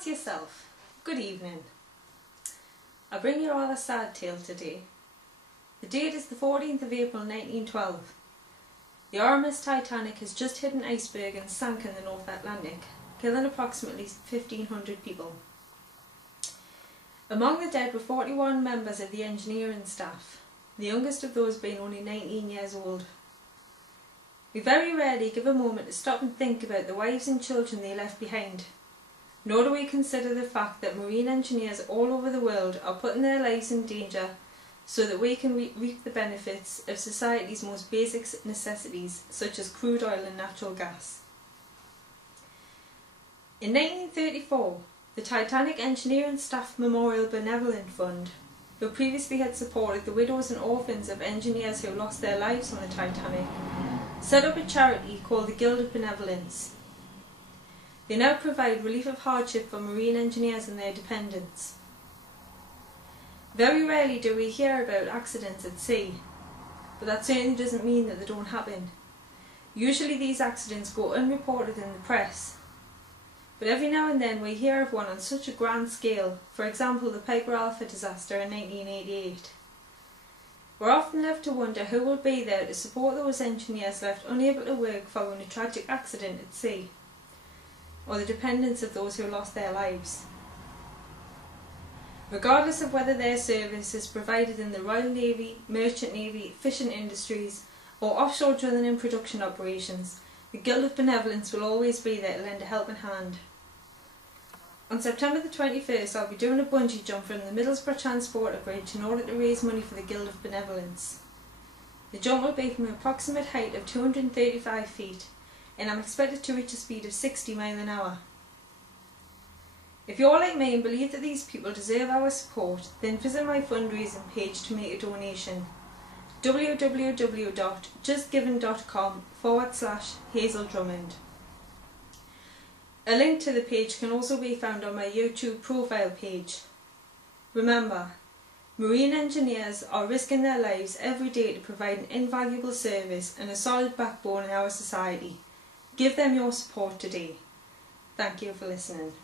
that's yourself. Good evening. I bring you all a sad tale today. The date is the 14th of April 1912. The RMS Titanic has just hit an iceberg and sank in the North Atlantic, killing approximately 1,500 people. Among the dead were 41 members of the engineering staff, the youngest of those being only 19 years old. We very rarely give a moment to stop and think about the wives and children they left behind, nor do we consider the fact that marine engineers all over the world are putting their lives in danger so that we can reap the benefits of society's most basic necessities, such as crude oil and natural gas. In 1934, the Titanic Engineering Staff Memorial Benevolent Fund, who previously had supported the widows and orphans of engineers who lost their lives on the Titanic, set up a charity called the Guild of Benevolence. They now provide relief of hardship for marine engineers and their dependents. Very rarely do we hear about accidents at sea, but that certainly doesn't mean that they don't happen. Usually these accidents go unreported in the press, but every now and then we hear of one on such a grand scale, for example the Piper Alpha disaster in 1988. We're often left to wonder who will be there to support those engineers left unable to work following a tragic accident at sea, or the dependents of those who lost their lives. Regardless of whether their service is provided in the Royal Navy, Merchant Navy, fishing industries, or offshore drilling and production operations, the Guild of Benevolence will always be there to lend a helping hand. On September the 21st, I'll be doing a bungee jump from the Middlesbrough Transporter Bridge in order to raise money for the Guild of Benevolence. The jump will be from an approximate height of 235 feet, and I'm expected to reach a speed of 60 miles an hour. If you're like me and believe that these people deserve our support, then visit my fundraising page to make a donation. www.justgiving.com/Hazel Drummond. A link to the page can also be found on my YouTube profile page. Remember, marine engineers are risking their lives every day to provide an invaluable service and a solid backbone in our society. Give them your support today. Thank you for listening.